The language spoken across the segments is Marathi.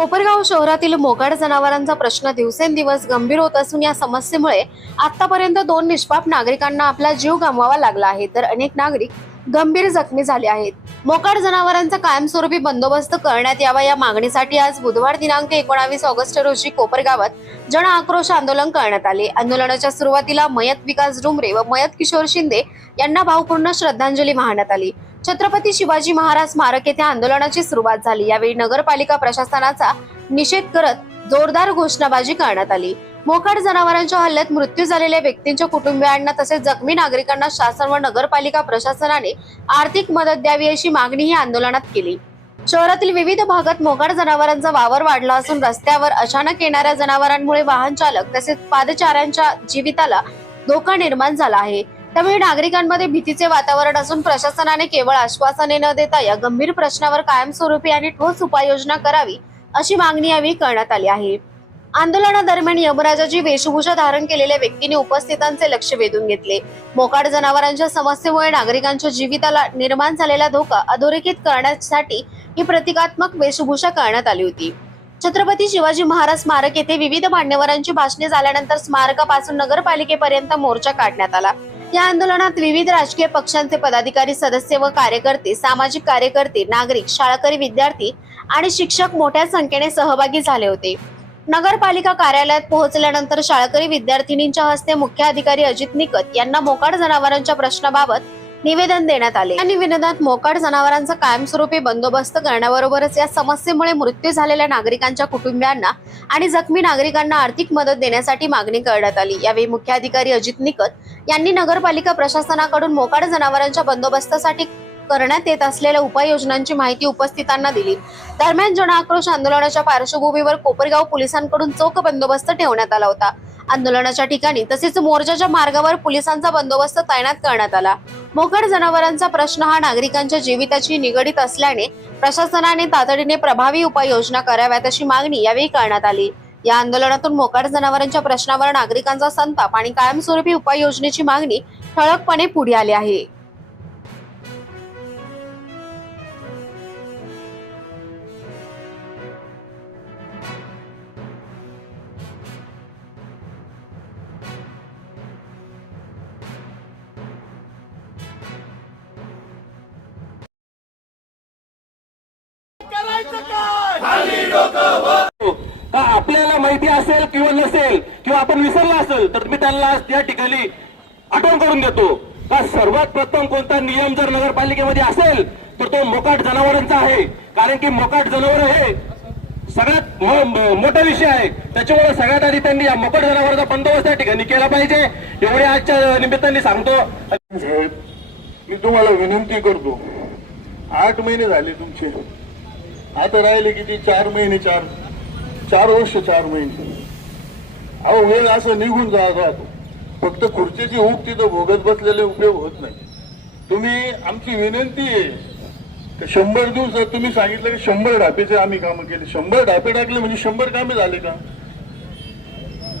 कोपरगाव शहरातील मोकाट जनावरांचा प्रश्न दिवसेंदिवस गंभीर होत असून या समस्येमुळे आतापर्यंत 2 निष्पाप नागरिकांना आपला जीव गमवावा लागला आहे, तर अनेक नागरिक गंभीर जखमी झाले आहेत. मोकाट जनावरांचा कायमस्वरूपी बंदोबस्त करण्यात यावा या मागणीसाठी आज बुधवार दिनांक 19 ऑगस्ट रोजी कोपरगावात जन आक्रोश आंदोलन करण्यात आले. आंदोलनाच्या सुरुवातीला मयत विकास डुमरे व मयत किशोर शिंदे यांना भावपूर्ण श्रद्धांजली वाहण्यात आली. छत्रपती शिवाजी महाराज स्मारक येथे आंदोलनाची सुरुवात झाली. यावेळी नगरपालिका प्रशासनाचा निषेध करत जोरदार घोषणाबाजी करण्यात आली. मोकाट जनावरांच्या हल्ल्यात मृत्यू झालेल्या व्यक्तींच्या कुटुंबियांना तसेच जखमी नागरिकांना शासन व नगरपालिका प्रशासनाने आर्थिक मदत द्यावी अशी मागणी ही आंदोलनात केली. शहरातील विविध भागात मोकाट जनावरांचा वावर वाढला असून रस्त्यावर अचानक येणाऱ्या जनावरांमुळे वाहन चालक तसेच पादचाऱ्यांच्या जीविताला धोका निर्माण झाला आहे. त्यामुळे नागरिकांमध्ये भीतीचे वातावरण असून प्रशासनाने केवळ आश्वासने न देता या गंभीर प्रश्नावर कायमस्वरूपी आणि ठोस उपाययोजना करावी अशी मागणी यावेळी करण्यात आली आहे. आंदोलनादरम्यान यमराजाची वेशभूषा धारण केलेल्या व्यक्तीने उपस्थितांचे लक्ष वेधून घेतले. मोकाट जनावरांच्या समस्येमुळे नागरिकांच्या जीविताला निर्माण झालेला धोका अधोरेखित करण्यासाठी ही प्रतिकात्मक वेशभूषा करण्यात आली होती. छत्रपती शिवाजी महाराज स्मारक येथे विविध मान्यवरांची भाषणे झाल्यानंतर स्मारकापासून नगरपालिकेपर्यंत मोर्चा काढण्यात आला. या आंदोलनात विविध राजकीय पक्षांचे पदाधिकारी, सदस्य व कार्यकर्ते, सामाजिक कार्यकर्ते, नागरिक, शाळकरी विद्यार्थी आणि शिक्षक मोठ्या संख्येने सहभागी झाले होते. नगरपालिका कार्यालयात पोहोचल्यानंतर शाळकरी विद्यार्थिनींच्या हस्ते मुख्याधिकारी अजित निकत यांना मोकाट जनावरांच्या प्रश्नाबाबत निवेदन देण्यात आले. या निवेदनात मोकाट जनावरांचा कायमस्वरूपी बंदोबस्त करण्याबरोबरच या समस्येमुळे मृत्यू झालेल्या नागरिकांच्या कुटुंबियांना आणि जखमी नागरिकांना आर्थिक मदत देण्यासाठी मागणी करण्यात आली. यावेळी मुख्याधिकारी अजित निकत यांनी नगरपालिका प्रशासनाकडून मोकाट जनावरांच्या बंदोबस्तासाठी करण्यात येत असलेल्या उपाययोजनांची माहिती उपस्थितांना दिली. दरम्यान जन आक्रोश आंदोलनाच्या पार्श्वभूमीवर कोपरगाव पोलिसांकडून चोख बंदोबस्त ठेवण्यात आला होता. आंदोलनाच्या ठिकाणी तसेच मोर्चाच्या मार्गावर पोलिसांचा बंदोबस्त तैनात करण्यात आला. मोकाट जनावरांचा प्रश्न हा नागरिकांच्या जीविताशी निगडीत असल्याने प्रशासनाने तातडीने प्रभावी उपाययोजना कराव्यात अशी मागणी यावेळी करण्यात आली. या आंदोलनातून मोकाट जनावरांच्या प्रश्नावर नागरिकांचा संताप आणि कायमस्वरूपी उपाययोजनेची मागणी ठळकपणे पुढे आली आहे. का आपल्याला माहिती असेल किंवा नसेल किंवा आपण विसरला असेल तर मी त्यांना त्या ठिकाणी आठवण करून देतो का सर्वात प्रथम कोणता नियम जर नगरपालिकेमध्ये असेल तर तो मोकाट जनावरांचा आहे. कारण की मोकाट जनावर हे सगळ्यात मोठा विषय आहे. त्याच्यामुळे सगळ्यात आधी त्यांनी या मोकाट जनावरांचा बंदोबस्त त्या ठिकाणी केला पाहिजे एवढे आजच्या निमित्ताने सांगतो. मी तुम्हाला विनंती करतो, 8 महिने झाले तुमचे, आता राहिले किती? 4 महिने, 4 वर्ष 4 महिने. अहो वेळ असं निघून जात राहतो. फक्त खुर्चीची ऊब तिथं भोगत बसलेले उपयोग होत नाही. तुम्ही, आमची विनंती आहे, 100 दिवसात तुम्ही सांगितलं की 100 ढापेचे आम्ही कामं केले. 100 ढापे टाकले म्हणजे 100 कामे झाले का?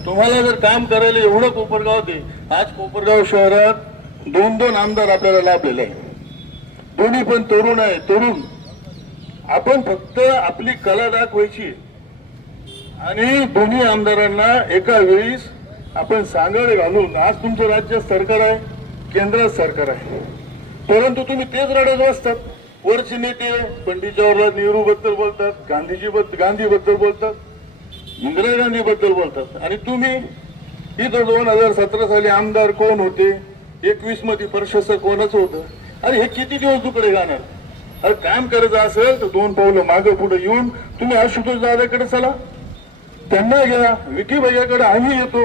तुम्हाला जर काम करायला एवढं कोपरगाव दे. आज कोपरगाव शहरात 2 आमदार आपल्याला लाभलेले आहे. दोन्ही पण तरुण आहे. तरुण आपण फक्त आपली कला दाखवायची आणि दोन्ही आमदारांना एका वेळीस आपण सांगड घालून, आज तुमचं राज्य सरकार आहे, केंद्र सरकार आहे, परंतु तुम्ही तेच रडत बसतात. वरचे नेते पंडित जवाहरलाल नेहरू बद्दल बोलतात, गांधी बद्दल बोलतात, इंदिरा गांधी बद्दल बोलतात, आणि तुम्ही इथं 2017 साली आमदार कोण होते, 21 मध्ये प्रशासक कोणाचं होतं? अरे हे किती दिवस तुकडे जाणार? अरे काम करायचं असेल तर 2 पावलं मागे पुढे येऊन तुम्ही आशुतोष दादाकडे चला, त्यांना घ्या. विकी भैयाकडे आम्ही येतो,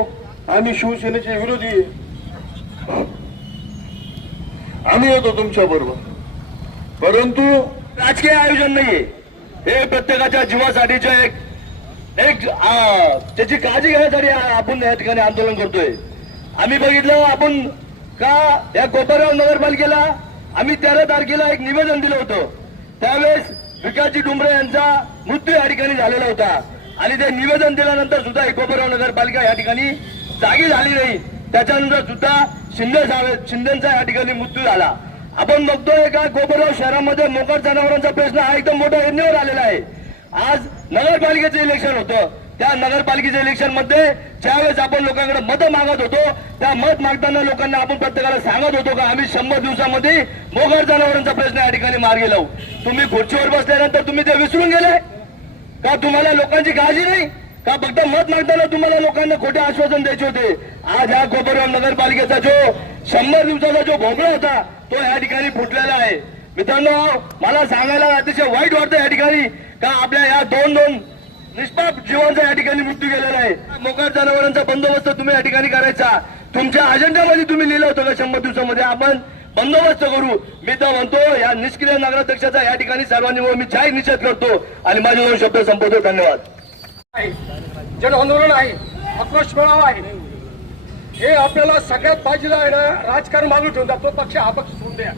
आम्ही शिवसेनेचे विरोधी आहे, आम्ही येतो तुमच्या बरोबर. परंतु राजकीय आयोजन नाहीये हे. प्रत्येकाच्या जीवासाठीच्या एक त्याची काळजी घेण्यासाठी आपण या ठिकाणी आंदोलन करतोय. आम्ही बघितलं, आपण का या कोपरगाव नगरपालिकेला आम्ही 13 तारखेला एक निवेदन दिलं होतं. त्यावेळेस विकासजी डुमरे यांचा मृत्यू या ठिकाणी झालेला होता आणि ते निवेदन दिल्यानंतर सुद्धा कोपरगाव नगरपालिका या ठिकाणी जागी झाली नाही. त्याच्यानंतर सुद्धा शिंदेचा या ठिकाणी मृत्यू झाला. आपण बघतोय का कोपरगाव शहरामध्ये मोकाट जनावरांचा प्रश्न हा एकदम मोठा यज्ञावर आलेला आहे. आज नगरपालिकेचं इलेक्शन होतं. त्या नगरपालिकेच्या इलेक्शन मध्ये ज्यावेळेस आपण लोकांकडे मतं मागत होतो, त्या मत मागताना लोकांना आपण प्रत्येकाला सांगत होतो का आम्ही 100 दिवसामध्ये मोगाट जनावरांचा प्रश्न या ठिकाणी मार्गी लावू. तुम्ही खुर्चीवर बसल्यानंतर तुम्ही ते विसरून गेले का? तुम्हाला लोकांची काळजी नाही का? फक्त मत मागताना तुम्हाला लोकांना खोटे आश्वासन द्यायचे होते. आज हा कोपरगाव नगरपालिकेचा जो 100 दिवसाचा जो भोपळा होता तो या ठिकाणी फुटलेला आहे. मित्रांनो, मला सांगायला अतिशय वाईट वाटतं या ठिकाणी का आपल्या या दोन निष्पाप जीवांचा या ठिकाणी मृत्यू गेलेला आहे. मोकाट जनावरांचा बंदोबस्त तुम्ही या ठिकाणी करायचा. तुमच्या अजेंड्यामध्ये तुम्ही लिहिलं होतं का 100 दिवसामध्ये आपण बंदोबस्त करू. मी तर म्हणतो या निष्क्रिय नगराध्यक्षाचा या ठिकाणी सर्वांनी मिळून मी जाहीर निषेध करतो आणि माझे 2 शब्द संपवतो. धन्यवाद. जन आंदोलन आहे, आक्रोश मेळावा आहे. हे आपल्याला सगळ्यात बाजूला आहे ना, राजकारण मागून ठेवून द्या. तो पक्ष हा पक्ष सोडून द्या.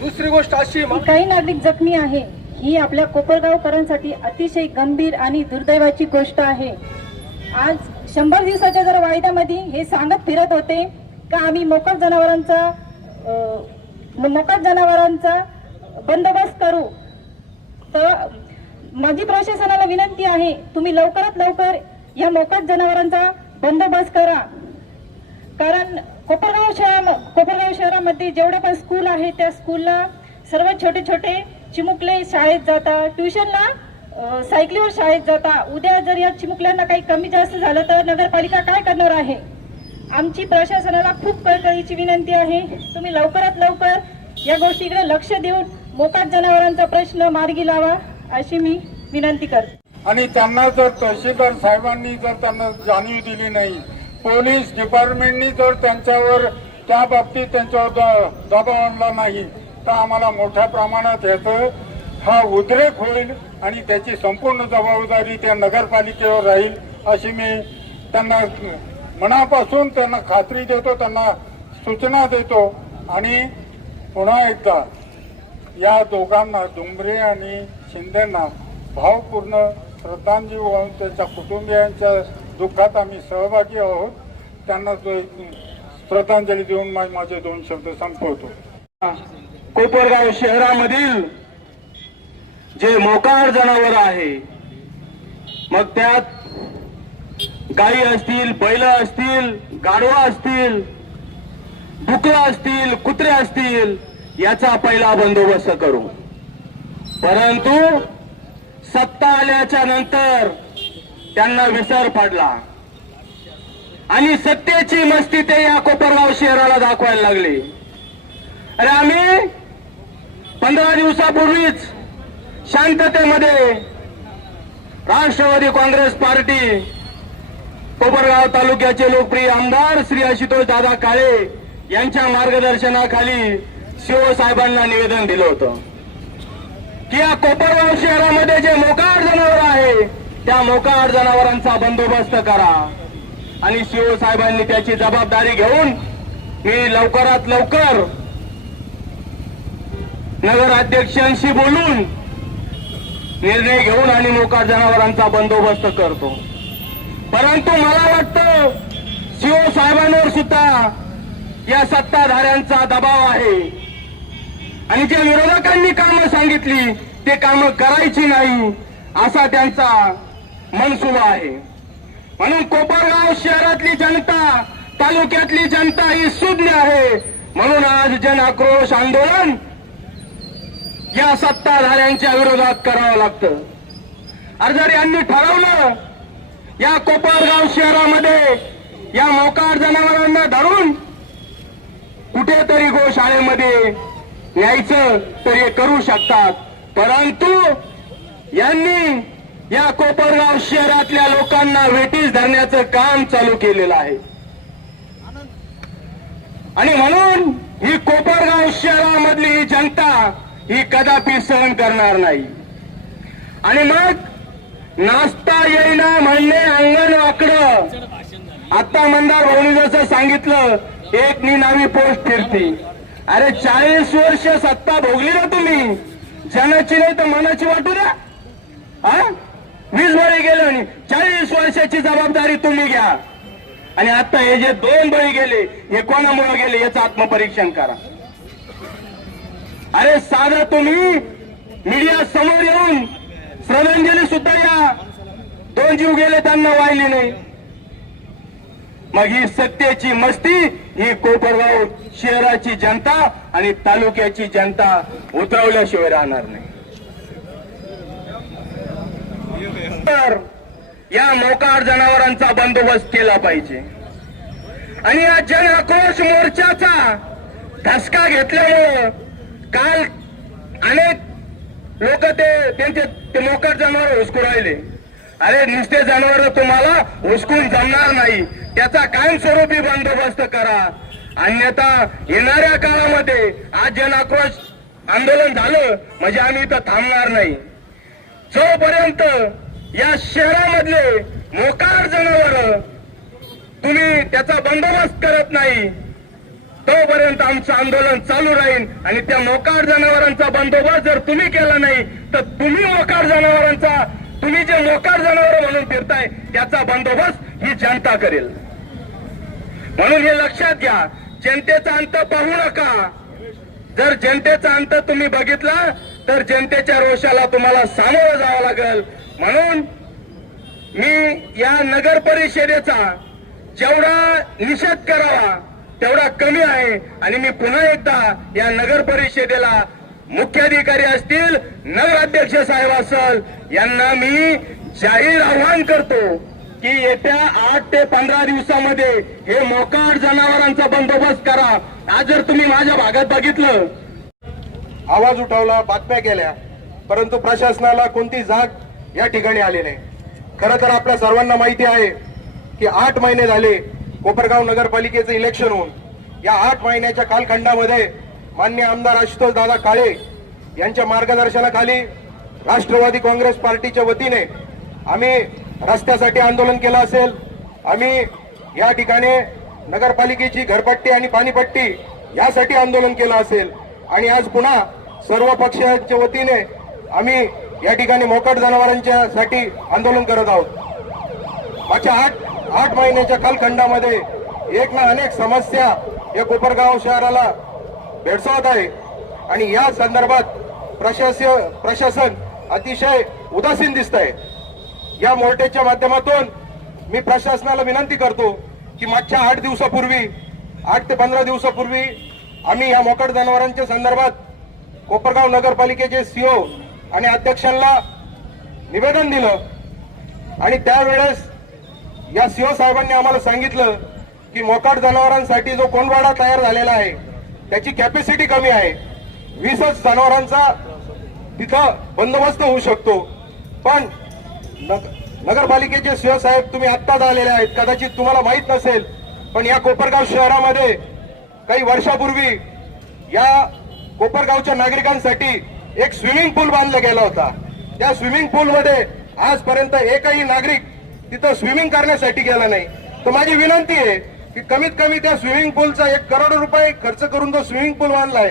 दुसरी गोष्ट अशी, काही नागरिक जखमी आहे ही आपल्या कोपरगावकरांसाठी अतिशय गंभीर आणि दुर्दैवाची गोष्ट आहे. आज 100 दिवसाच्या जर वायद्यामध्ये हे सांगत फिरत होते का आम्ही मोकाट जनावरांचा बंदोबस्त करू. तर माझी प्रशासनाला विनंती आहे, तुम्ही लवकरात लवकर या मोकाट जनावरांचा बंदोबस्त करा. कारण कोपरगाव शहरामध्ये जेवढे पण स्कूल आहे त्या स्कूलला सर्व छोटे छोटे चिमुकले शाळेत जातात, ट्युशनला सायकलीवर शाळेत जातात. उद्या जर या चिमुकल्यांना काही कमी जास्त झालं तर नगरपालिका काय करणार आहे. आमची प्रशासनाला खूप कळकळीची विनंती आहे, तुम्ही लवकरात लवकर या गोष्टीकडे लक्ष देऊन मोकाट जनावरांचा प्रश्न मार्गी लावा अशी मी विनंती करते. आणि त्यांना जर तहसीलदार साहेबांनी जर त्यांना जाणीव दिली नाही, पोलीस डिपार्टमेंटनी जर त्यांच्यावर त्या बाबतीत त्यांच्यावर दबाव आणला नाही तर आम्हाला मोठ्या प्रमाणात याचं हा उद्रेक होईल आणि त्याची संपूर्ण जबाबदारी त्या नगरपालिकेवर राहील अशी मी त्यांना मनापासून त्यांना खात्री देतो, त्यांना सूचना देतो. आणि पुन्हा एकदा या दोघांना, डुंबरे आणि शिंदेंना भावपूर्ण श्रद्धांजली वाहून त्याच्या कुटुंबियांच्या दुःखात आम्ही सहभागी आहोत. त्यांना श्रद्धांजली देऊन माझे 2 शब्द संपवतो. कोपरगाव शहरामधील जे मोकाट जनावर आहे, मग त्यात गायी असतील, बैल असतील, गाढवा असतील, डुकरं असतील, कुत्रे असतील, याचा पहिला बंदोबस्त करू. परंतु सत्ता आल्याच्या नंतर त्यांना विसर पडला आणि सत्तेची मस्ती ते या कोपरगाव शहराला दाखवायला लागले. अरे आम्ही 15 दिवसापूर्वीच शांततेमध्ये राष्ट्रवादी काँग्रेस पार्टी कोपरगाव तालुक्याचे लोकप्रिय आमदार श्री आशुतोष दादा काळे यांच्या मार्गदर्शनाखाली सीओ साहेबांना निवेदन दिलं होतं की या कोपरगाव शहरामध्ये जे मोकाट जनावर आहे त्या मोकाट जनावरांचा बंदोबस्त करा. आणि सीओ साहेबांनी त्याची जबाबदारी घेऊन मी लवकरात लवकर नगराध्यक्षांशी बोलून निर्णय घेऊन आणि मोकाट जनावरांचा बंदोबस्त करतो. परंतु मला वाटतं सीओ साहेबांवर सुद्धा या सत्ताधाऱ्यांचा दबाव आहे आणि जे विरोधकांनी कामं सांगितली ते कामं करायची नाही असा त्यांचा मनसुबा आहे. म्हणून कोपरगाव शहरातली जनता, तालुक्यातली जनता ही सुज्ञ आहे. म्हणून आज जन आक्रोश आंदोलन या सत्ताधाऱ्यांच्या विरोधात करावं लागतं. अरे जर यांनी ठरवलं या कोपरगाव शहरामध्ये या मोकाट जनावरांना धरून कुठेतरी गोशाळेमध्ये न्यायचं तर हे करू शकतात. परंतु यांनी या कोपरगाव शहरातल्या लोकांना वेठीस धरण्याचं काम चालू केलेलं आहे आणि म्हणून ही कोपरगाव शहरामधली ही जनता ही कदापि सहन करणार नाही. आणि मग नाचता येईना म्हणणे अंगण वाकडं. आता मंदार भाऊनी जसं सांगितलं, एक निनावी पोस्ट फिरती. अरे 40 वर्ष सत्ता भोगली ना तुम्ही, जनाची नाही तर मनाची वाटू द्या. 20 बळी गेले आणि 40 वर्षाची जबाबदारी तुम्ही घ्या. आणि आता हे जे 2 बळी गेले हे कोणामुळे गेले याचं आत्मपरीक्षण करा. अरे साधं तुम्ही मीडिया समोर येऊन श्रद्धांजली सुद्धा या 2 जीव गेले त्यांना वाहिली नाही. मग ही सत्तेची मस्ती ही कोपरगाव शहराची जनता आणि तालुक्याची जनता उतरवल्याशिवाय राहणार नाही. तर या मोकाट जनावरांचा बंदोबस्त केला पाहिजे आणि या जन आक्रोश मोर्चाचा धसका घेतल्यामुळं काल अनेक लोक ते मोकाट जनावर हुसकू राहिले. अरे नुसते जनावर तुम्हाला हुसकून जमणार नाही, त्याचा कायमस्वरूपी बंदोबस्त करा, अन्यथा येणाऱ्या काळामध्ये आज जन आक्रोश आंदोलन झालं म्हणजे आम्ही इथं थांबणार नाही. जोपर्यंत या शहरामधले मोकाट जनावर तुम्ही त्याचा बंदोबस्त करत नाही तोपर्यंत आमचं आंदोलन चालू राहील. आणि त्या मोकाट जनावरांचा बंदोबस्त जर तुम्ही केला नाही तर तुम्ही जे मोकाट जनावर म्हणून फिरताय त्याचा बंदोबस्त ही जनता करेल. म्हणून हे लक्षात घ्या, जनतेचा अंत पाहू नका. जर जनतेचा अंत तुम्ही बघितला तर जनतेच्या रोषाला तुम्हाला सामोरं जावं लागेल. म्हणून मी या नगर परिषदेचा जेवढा निषेध करावा तेवढा कमी आहे. आणि मी पुन्हा एकदा या नगर परिषदेला मुख्याधिकारी असतील, नगराध्यक्ष साहेब असेल, यांना मी जाहीर आवाहन करतो की येत्या 8 ते 15 दिवसामध्ये हे मोकाट जनावरांचा बंदोबस्त करा. आज जर तुम्ही माझ्या भागात बघितलं, आवाज उठवला, बातम्या केल्या, परंतु प्रशासनाला कोणती जाग या ठिकाणी आली नाही. खरं तर आपल्या सर्वांना माहिती आहे की 8 महिने झाले कोपरगाव नगरपालिकेचं इलेक्शन होऊन. या 8 महिन्याच्या कालखंडामध्ये माननीय आमदार आशुतोष दादा काळे यांच्या मार्गदर्शनाखाली राष्ट्रवादी काँग्रेस पार्टीच्या वतीने आम्ही रस्त्यासाठी आंदोलन केलं असेल, आम्ही या ठिकाणी नगरपालिकेची घरपट्टी आणि पाणीपट्टी यासाठी आंदोलन केलं असेल आणि आज पुन्हा सर्व पक्षांच्या वतीने आम्ही या ठिकाणी मोकाट जनावरांच्या साठी आंदोलन करत आहोत. मागच्या 8 महिन्याच्या कालखंडामध्ये एक ना अनेक समस्या या कोपरगाव शहराला भेडसावत आहे आणि या संदर्भात प्रशासन अतिशय उदासीन दिसत आहे. या मोर्चाच्या माध्यमातून मी प्रशासनाला विनंती करतो की मागच्या 8 दिवसापूर्वी 8 ते 15 दिवसापूर्वी आम्ही या मोकाट जनावरांच्या संदर्भात कोपरगाव नगरपालिकेचे सीओ आणि अध्यक्षांना निवेदन दिलं आणि त्यावेळेस या सीओ साहेबांनी आम्हाला सांगितलं की मोकाट जनावरांसाठी जो कोंडवाडा तयार झालेला आहे त्याची कॅपॅसिटी कमी आहे, 20च जनावरांचा तिथं बंदोबस्त होऊ शकतो. पण नगरपालिकेचे सीओ साहेब तुम्ही आत्ताच आलेले आहेत, कदाचित तुम्हाला माहित नसेल, पण या कोपरगाव शहरामध्ये काही वर्षापूर्वी या कोपरगावच्या नागरिकांसाठी एक स्विमिंग पूल बांधला गेला होता. त्या स्विमिंग पूलमध्ये आजपर्यंत एकही नागरिक तिथं स्विमिंग करण्यासाठी गेला नाही. तर माझी विनंती आहे की कमीत कमी त्या स्विमिंग पूलचा 1 करोड रुपये खर्च करून जो स्विमिंग पूल बांधलाय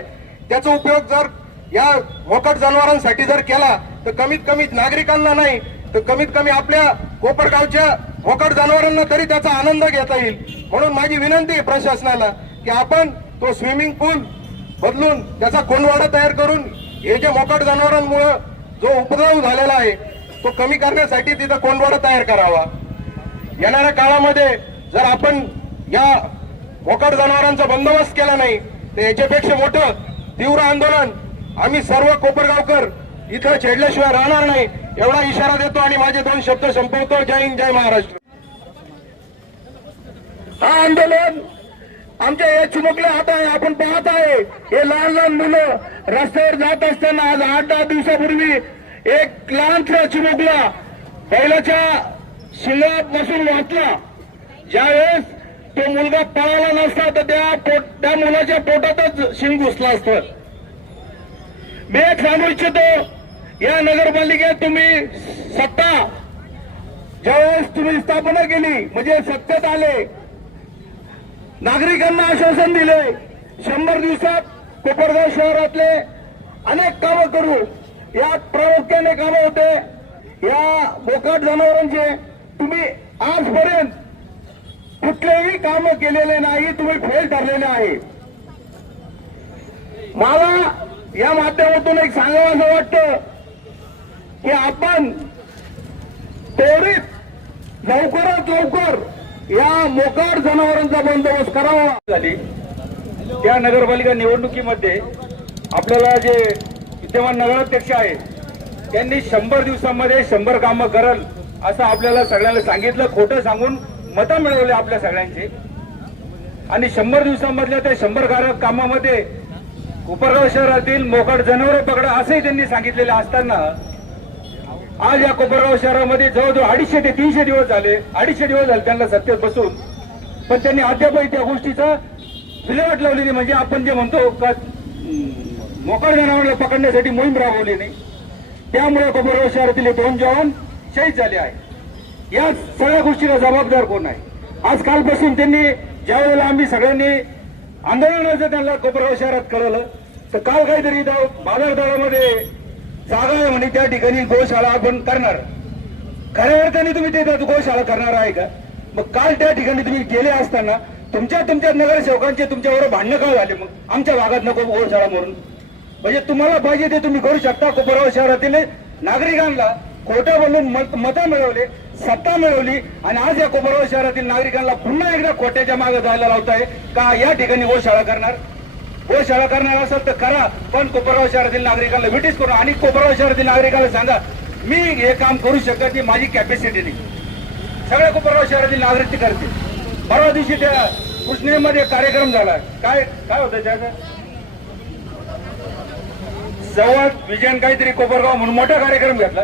त्याचा उपयोग जर या मोकाट जनावरांसाठी जर केला तर कमीत कमी नागरिकांना नाही तर कमीत कमी आपल्या कोपरगावच्या मोकाट जनावरांना तरी त्याचा आनंद घेता येईल. म्हणून माझी विनंती आहे प्रशासनाला की आपण तो स्विमिंग पूल बदलून त्याचा कोंडवाडा तयार करून हे जे मोकाट जनावरांमुळे जो उपद्रव झालेला आहे तो कमी करण्यासाठी तिथं कोंडवाडा तयार करावा. येणाऱ्या काळामध्ये जर आपण या मोकाट जनावरांचा बंदोबस्त केला नाही तर याच्यापेक्षा मोठं तीव्र आंदोलन आम्ही सर्व कोपरगावकर इथं छेडल्याशिवाय राहणार नाही एवढा इशारा देतो आणि माझे 2 शब्द संपवतो. जय हिंद, जय महाराष्ट्र. हा आंदोलन आमच्या या चिमुकल्या हात आहे. आपण पाहत आहे हे लहान लहान मुलं रस्त्यावर जात असताना आज 8-10 दिवसापूर्वी एक लहानसा चिमुकला बैलाच्या शिंगात बसून वाचला. ज्यावेळेस तो मुलगा पळाला नसता तर त्या मुलाच्या पोटातच शिंग घुसला असतं. मी एक सांगू इच्छितो, या नगरपालिकेत तुम्ही सत्ता ज्यावेळेस तुम्ही स्थापना केली म्हणजे सत्तेत आले, नागरिकांना आश्वासन दिले 100 दिवसात कोपरगाव शहरातले अनेक कामं करू. यात प्रामुख्याने कामं होते या मोकाट जनावरांचे. तुम्ही आजपर्यंत कुठलेही कामं केलेले नाही, तुम्ही फेल ठरलेले आहे. मला या माध्यमातून एक सांगावं असं वाटतं की आपण त्वरित लवकरात लवकर या मोकाट जनावरांचा बंदोबस्त करावा. झाली त्या नगरपालिका निवडणुकीमध्ये आपल्याला जे विद्यमान नगराध्यक्ष आहे त्यांनी 100 दिवसांमध्ये 100 कामं करल असं आपल्याला सगळ्यांना सांगितलं. खोटं सांगून मतं मिळवले आपल्या सगळ्यांचे. आणि 100 दिवसांमधल्या त्या 100 कामामध्ये कोपरगाव शहरातील मोकाट जनावरं पकडा असंही त्यांनी सांगितलेलं असताना आज या कोपरगाव शहरामध्ये जवळजवळ 250 ते 300 दिवस झाले. 250 दिवस झाले त्यांना सत्तेत बसून, पण त्यांनी अद्यापही त्या गोष्टीचा विल्हेवाट लावलेली. म्हणजे आपण जे म्हणतो का मोकाट जनावरांना पकडण्यासाठी मोहीम राबवली नाही. त्यामुळे कोपरगाव शहरातील 2 जवान शहीद झाले आहे. या सगळ्या गोष्टीला जबाबदार कोण आहे? आज कालपासून त्यांनी ज्या वेळेला आम्ही सगळ्यांनी आंदोलनाचं त्यांना कोपरगाव शहरात कळवलं तर काल काहीतरी इथं बाजारतळामध्ये जागा आहे म्हणे त्या ठिकाणी गोशाळा आपण करणार. खऱ्या अर्थाने तुम्ही ते गोशाळा करणार आहे का? मग काल त्या ठिकाणी तुम्ही गेले असताना तुमच्या नगरसेवकांचे तुमच्यावर भांडणं काय झाले? मग आमच्या भागात नको गोशाळा म्हणून. म्हणजे तुम्हाला पाहिजे ते तुम्ही करू शकता. कोपरगाव शहरातील नागरिकांना खोटं बोलून मतं मिळवले, सत्ता मिळवली आणि आज या कोपरगाव शहरातील नागरिकांना पुन्हा एकदा खोट्याच्या मागे जायला लावताय का या ठिकाणी गोशाळा करणार. गोशाळा करणार असेल तर करा, पण कोपरगाव शहरातील नागरिकांना विटीस करू. आणि कोपरगाव शहरातील नागरिकांना सांगा मी हे काम करू शकत नाही, माझी कॅपॅसिटी नाही. सगळ्या कोपरगाव शहरातील नागरिक ते करते. परवा दिवशी त्या कृष्णेमध्ये कार्यक्रम झाला. काय होतं त्याचा संवाद विजयन काहीतरी कोपरगाव म्हणून मोठा कार्यक्रम घेतला.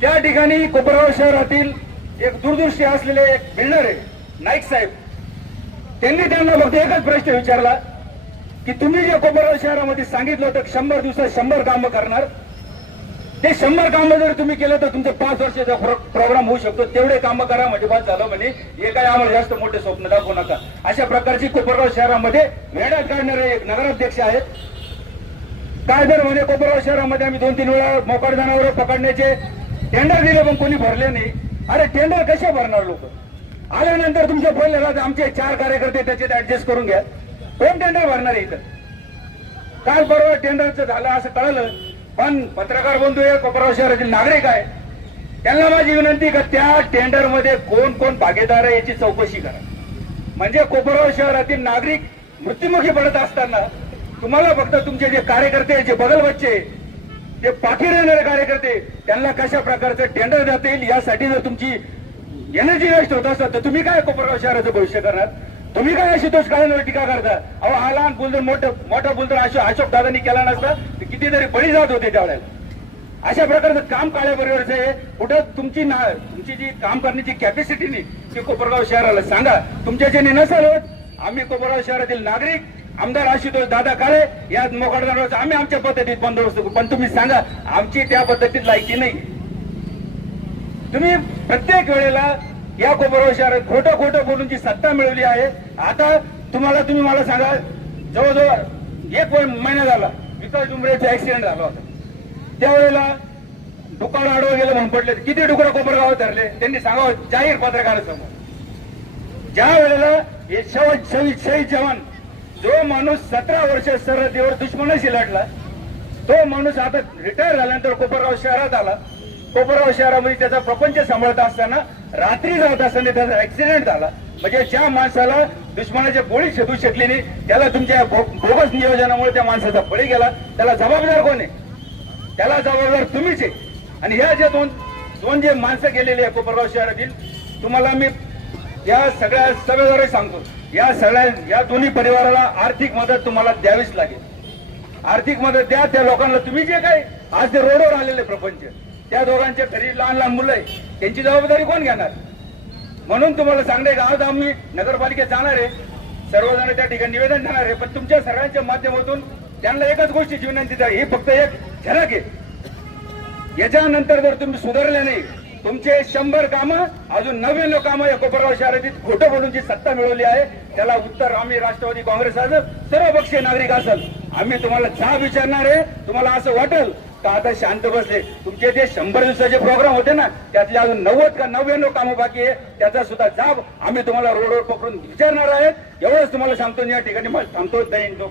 त्या ठिकाणी कोपरगाव शहरातील एक दूरदृष्टी असलेले एक बिल्डर आहे नाईक साहेब, त्यांनी त्यांना फक्त एकच प्रश्न विचारला की तुम्ही जे कोपरगाव शहरामध्ये सांगितलं होतं 100 दिवसात 100 कामं करणार, ते 100 कामं जर तुम्ही केलं तर तुमचं 5 वर्षाचा प्रोग्राम होऊ शकतो. तेवढे कामं करा म्हणजे बस झालं म्हणे. हे काय आम्हाला जास्त मोठे स्वप्न दाखवू नका. अशा प्रकारची कोपरगाव शहरामध्ये वेड्यात काढणारे एक नगराध्यक्ष आहेत. काय जर म्हणे कोपरगाव शहरामध्ये आम्ही 2-3 वेळा मोकाट जनावरं पकडण्याचे टेंडर दिले पण कोणी भरले नाही. अरे टेंडर कसे भरणार लोक? आल्यानंतर तुमच्या पहिल्या आमचे 4 कार्यकर्ते त्याच्यात ऍडजस्ट करून घ्या. कोण टेंडर भरणार आहे इथं? काल परवा टेंडरचं झालं असं कळलं, पण पत्रकार बंधू हे कोपरगाव शहरातील नागरिक आहे, त्यांना माझी विनंती का त्या टेंडरमध्ये कोण कोण भागीदार आहे याची चौकशी करा. म्हणजे कोपरगाव शहरातील नागरिक मृत्युमुखी पडत असताना तुम्हाला फक्त तुमचे जे कार्यकर्ते जे बगल बच्चे ते पाठी राहणारे कार्यकर्ते त्यांना कशा प्रकारचं टेंडर देता येईल यासाठी जर तुमची एनर्जी वेस्ट होत असतात तर तुम्ही काय कोपरगाव शहराचं भविष्य करणार? तुम्ही काय अशी तोच काळांवर टीका करता? अहो हा लहान बुलदर मोठा बुलदर अशोक दादांनी केला नसता तर कितीतरी बळी जात होते त्यावेळेला. अशा प्रकारचं काम काळ्या बरोबरच आहे. कुठं तुमची जी काम करण्याची कॅपॅसिटी नाही ती कोपरगाव शहराला सांगा. तुमच्याच्याने नसेल होत आम्ही कोपरगाव शहरातील नागरिक आमदार आशुतोष दादा काळे या मोकाट जनावरांचा आम्ही आमच्या पद्धतीत बंदोबस्त करू, पण तुम्ही सांगा आमची त्या पद्धतीत लायकी नाही. तुम्ही प्रत्येक वेळेला या कोपरगाव शहरात खोटं बोलून जी सत्ता मिळवली आहे. आता तुम्ही मला सांगा, जवळजवळ 1 महिना झाला विकास डुंबरेचा ऍक्सिडेंट झाला होता. त्यावेळेला डुकार आडवं गेलं म्हणून पडले. किती डुकरं कोपरगावात धरले त्यांनी सांगावं जाहीर पत्रकारासमोर. ज्या वेळेला हे शहीद जवान जो माणूस 17 वर्ष सरहद्दीवर दुश्मनाशी लढला तो माणूस आता रिटायर झाल्यानंतर कोपरगाव शहरात आला. कोपरगाव शहरामध्ये त्याचा प्रपंच सांभाळत असताना रात्री जात असताना त्याचा ऍक्सिडेंट झाला. म्हणजे ज्या माणसाला दुश्मनाच्या गोळी छेदू शकली नाही त्याला तुमच्या बोगस नियोजनामुळे त्या माणसाचा बळी गेला. त्याला जबाबदार कोण आहे? त्याला जबाबदार तुम्हीच आहे. आणि ह्या ज्या दोन जे माणसं गेलेले आहे कोपरगाव शहरातील, तुम्हाला मी या सगळ्या सभेद्वारे सांगतो या दोन्ही परिवाराला आर्थिक मदत तुम्हाला द्यावीच लागेल. आर्थिक मदत द्या त्या लोकांना. तुम्ही जे काय आज ते रोडवर आलेले प्रपंच त्या दोघांच्या घरी लहान मुलं आहे त्यांची जबाबदारी कोण घेणार? म्हणून तुम्हाला सांगणे का आज आम्ही नगरपालिकेत जाणार आहे, सर्वजण त्या ठिकाणी निवेदन देणार आहे, पण तुमच्या सर्वांच्या माध्यमातून त्यांना एकच गोष्टीची विनंती आहे. ही फक्त एक झलक आहे. याच्यानंतर जर तुम्ही सुधारले नाही तुमचे 100 कामं अजून 99 कामं या कोपरगाव शहरातील खोटं बोलून जी सत्ता मिळवली आहे त्याला उत्तर आम्ही राष्ट्रवादी काँग्रेस सर्व पक्षीय नागरिक असेल आम्ही तुम्हाला जाब विचारणार आहे. तुम्हाला असं वाटेल का आता शांत बसले, तुमचे जे 100 दिवसाचे प्रोग्राम होते ना त्यातले अजून 90 का 99 कामं बाकी आहे त्याचा सुद्धा जाब आम्ही तुम्हाला रोडवर पकडून विचारणार आहेत. एवढंच तुम्हाला सांगतो. या ठिकाणी थांबतो. जय हिंद.